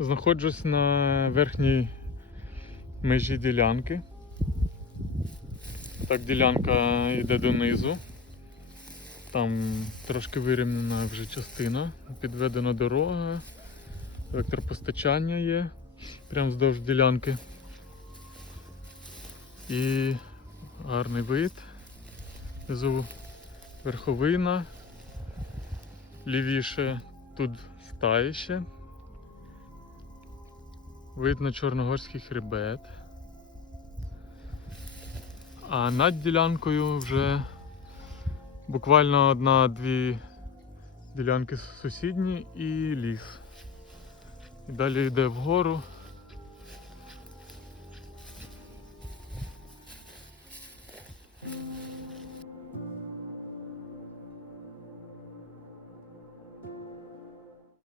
Знаходжусь на верхній межі ділянки. Так, ділянка йде донизу. Там трошки вирівнена вже частина, підведена дорога, електропостачання є прямо вздовж ділянки. І гарний вид. Внизу верховина. Лівіше тут стаїще. Видно чорногорський хребет. А над ділянкою вже буквально одна-дві ділянки сусідні і ліс. І далі йде вгору